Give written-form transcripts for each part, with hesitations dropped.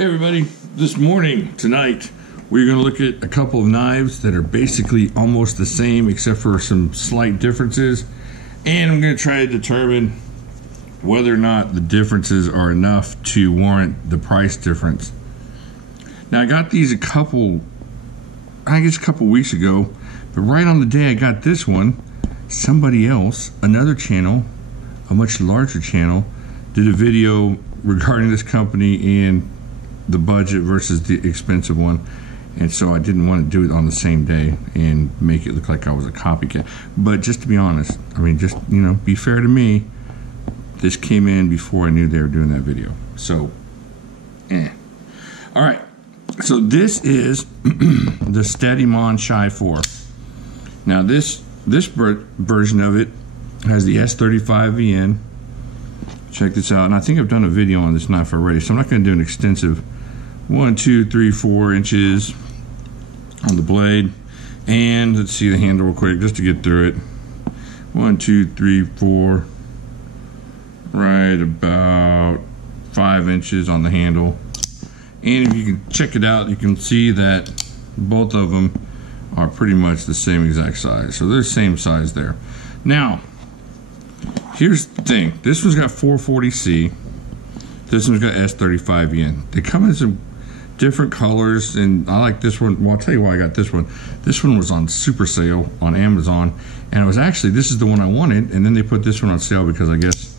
Hey everybody, tonight, we're going to look at a couple of knives that are basically almost the same except for some slight differences, and I'm going to try to determine whether or not the differences are enough to warrant the price difference. Now I got these a couple weeks ago, but right on the day I got this one, somebody else, another channel, a much larger channel, did a video regarding this company and the budget versus the expensive one, and so I didn't want to do it on the same day and make it look like I was a copycat. But just to be honest, I mean, just, you know, be fair to me, this came in before I knew they were doing that video. So, all right, so this is the Stedemon Shy 4. Now this version of it has the S35VN. Check this out, and I think I've done a video on this knife already, so I'm not going to do an extensive 1, 2, 3, 4 inches on the blade. And let's see the handle real quick just to get through it. 1, 2, 3, 4, right about 5 inches on the handle. And if you can check it out, you can see that both of them are pretty much the same exact size, so they're the same size there. Now here's the thing, this one's got 440C, this one's got S35VN. They come in some different colors, and I like this one. Well, I'll tell you why I got this one. This one was on super sale on Amazon, and it was actually, this is the one I wanted, and then they put this one on sale because I guess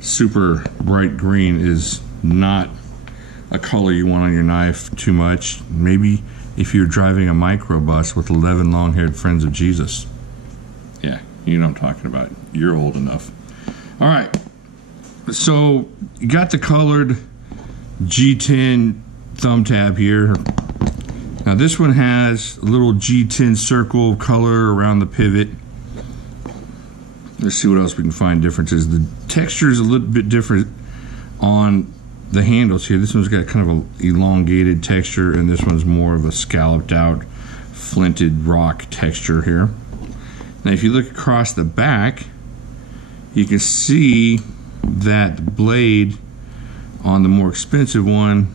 super bright green is not a color you want on your knife too much. Maybe if you're driving a microbus with 11 long-haired friends of Jesus. Yeah, you know what I'm talking about. You're old enough. All right, so you got the colored G10 thumb tab here. Now this one has a little G10 circle of color around the pivot. Let's see what else we can find differences. The texture is a little bit different on the handles here. This one's got kind of an elongated texture, and this one's more of a scalloped out flinted rock texture here. Now if you look across the back, you can see that the blade on the more expensive one,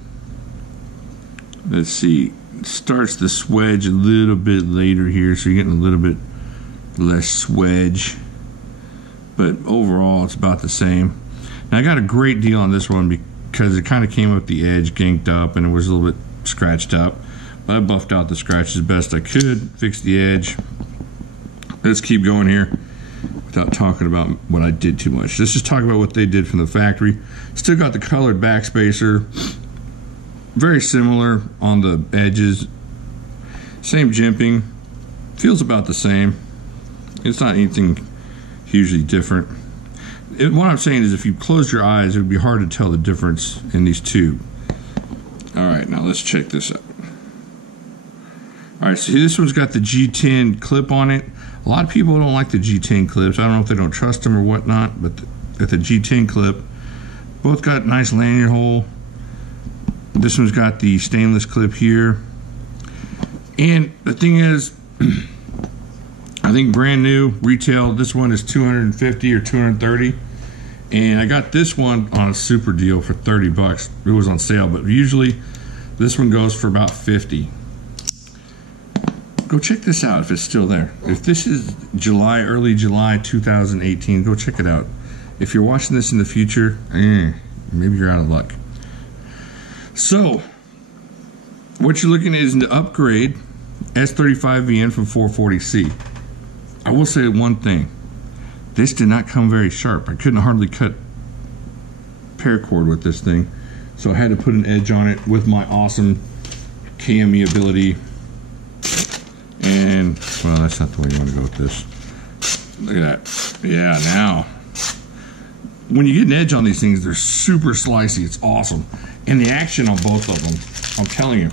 let's see, starts to swedge a little bit later here, so you're getting a little bit less swedge, but overall it's about the same. Now I got a great deal on this one because it kind of came up the edge ganked up and it was a little bit scratched up, but I buffed out the scratches best I could, fixed the edge. Let's keep going here without talking about what I did too much. Let's just talk about what they did from the factory. Still got the colored backspacer, very similar on the edges, same jimping, feels about the same. It's not anything hugely different. What I'm saying is if you close your eyes, it would be hard to tell the difference in these two. All right, now let's check this out. All right, so this one's got the G10 clip on it. A lot of people don't like the G10 clips. I don't know if they don't trust them or whatnot, but the G10 clip, both got nice lanyard hole. This one's got the stainless clip here. And the thing is, I think brand new retail, this one is $250 or $230. And I got this one on a super deal for 30 bucks. It was on sale, but usually this one goes for about 50. Go check this out if it's still there. If this is early July 2018, go check it out. If you're watching this in the future, maybe you're out of luck. So, what you're looking at is an upgrade S35VN from 440C. I will say one thing. This did not come very sharp. I couldn't hardly cut paracord with this thing, so I had to put an edge on it with my awesome KME ability. And, well, that's not the way you want to go with this. Look at that. Yeah, now, when you get an edge on these things, they're super slicey. It's awesome. And the action on both of them, I'm telling you,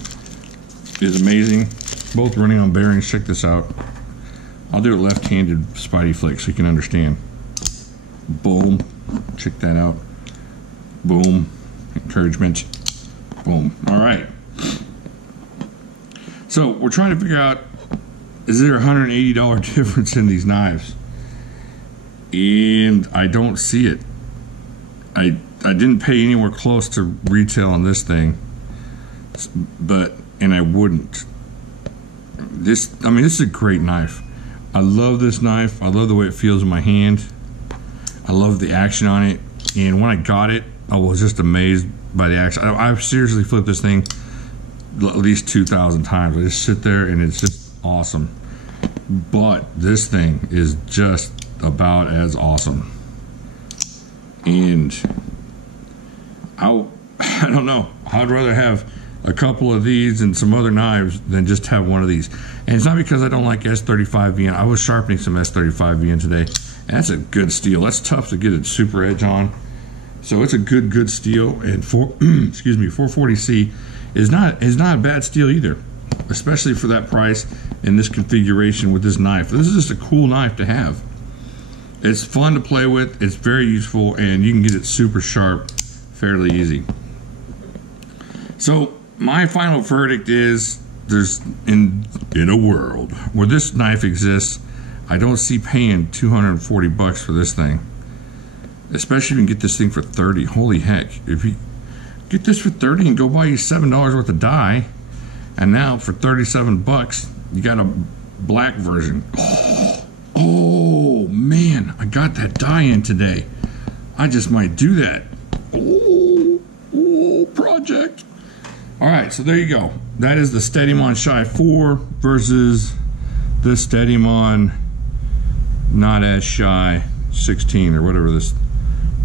is amazing. Both running on bearings. Check this out. I'll do it left-handed Spidey flick so you can understand. Boom. Check that out. Boom. Encouragement. Boom. All right. So we're trying to figure out, is there a $180 difference in these knives? And I don't see it. I didn't pay anywhere close to retail on this thing. and I wouldn't. This is a great knife. I love this knife. I love the way it feels in my hand. I love the action on it. And when I got it, I was just amazed by the action. I've seriously flipped this thing at least 2,000 times. I just sit there and it's just awesome. But this thing is just about as awesome. And I don't know. I'd rather have a couple of these and some other knives than just have one of these. And it's not because I don't like S35VN. I was sharpening some S35VN today. And that's a good steel. That's tough to get a super edge on. So it's a good steel. And 440C is not a bad steel either, especially for that price in this configuration with this knife. This is just a cool knife to have. It's fun to play with. It's very useful, and you can get it super sharp fairly easy. So my final verdict is, there's in a world where this knife exists, I don't see paying 240 bucks for this thing. Especially if you can get this thing for 30. Holy heck. If you get this for 30 and go buy you $7 worth of dye, and now for 37 bucks, you got a black version. Oh man, I got that dye in today. I just might do that. Oh, project. All right, so there you go. That is the Stedemon Shy 4 versus the Stedemon Not As Shy 16 or whatever this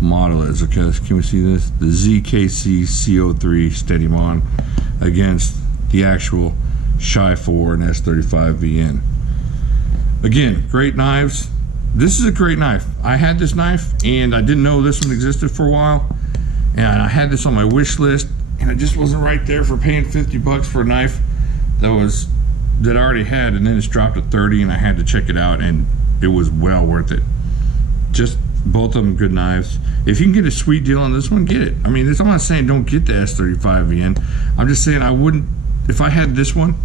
model is. Okay, can we see this? The ZKC CO3 Stedemon against the actual Shy 4 and S35VN. Again, great knives. This is a great knife. I had this knife and I didn't know this one existed for a while, and I had this on my wish list, and it just wasn't right there for paying 50 bucks for a knife that I already had, and then it's dropped to 30, and I had to check it out, and it was well worth it. Just both of them good knives. If you can get a sweet deal on this one, get it. I mean, I'm not saying don't get the S35VN. I'm just saying I wouldn't, if I had this one,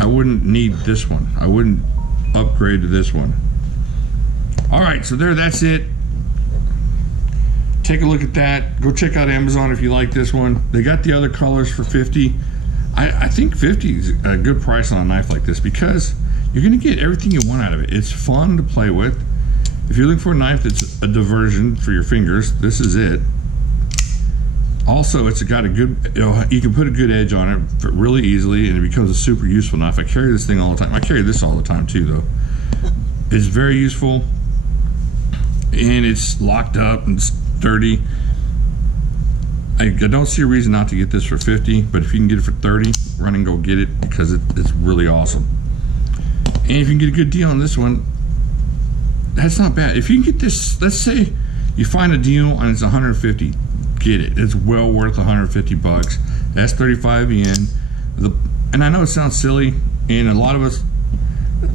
I wouldn't need this one. I wouldn't upgrade to this one. All right, so that's it. Take a look at that. Go check out Amazon if you like this one. They got the other colors for 50. I think 50 is a good price on a knife like this because you're gonna get everything you want out of it. It's fun to play with. If you're looking for a knife that's a diversion for your fingers, this is it. Also, it's got a good, you can put a good edge on it really easily, and it becomes a super useful knife. I carry this thing all the time. I carry this all the time too, though. It's very useful, and it's locked up and sturdy. I don't see a reason not to get this for 50, but if you can get it for 30, run and go get it because it's really awesome. And if you can get a good deal on this one, that's not bad. If you can get this, let's say you find a deal and it's 150, get it. It's well worth 150 bucks. That's S35VN. And I know it sounds silly, and a lot of us,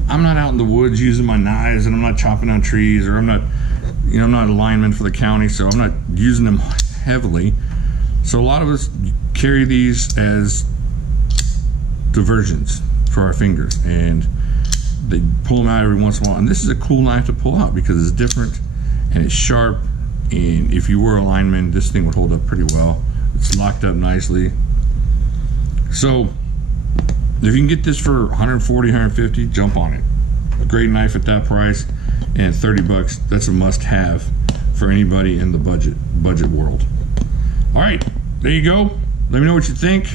I'm not out in the woods using my knives, and I'm not chopping down trees, or I'm not a lineman for the county, so I'm not using them heavily. So a lot of us carry these as diversions for our fingers, and they pull them out every once in a while. And this is a cool knife to pull out because it's different and it's sharp, and if you were a lineman, this thing would hold up pretty well. It's locked up nicely. So if you can get this for 140, 150, jump on it. A great knife at that price, and 30 bucks, that's a must-have for anybody in the budget world. All right, there you go. Let me know what you think.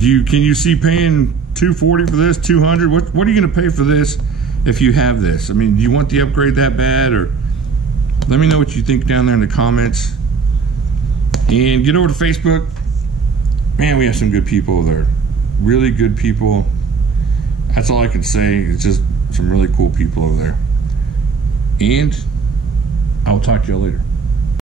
Can you see paying $240 for this, $200? What are you gonna pay for this if you have this? I mean, do you want the upgrade that bad? Or let me know what you think down there in the comments. And get over to Facebook. Man, we have some good people over there. Really good people. That's all I can say. It's just some really cool people over there. And I'll talk to y'all later.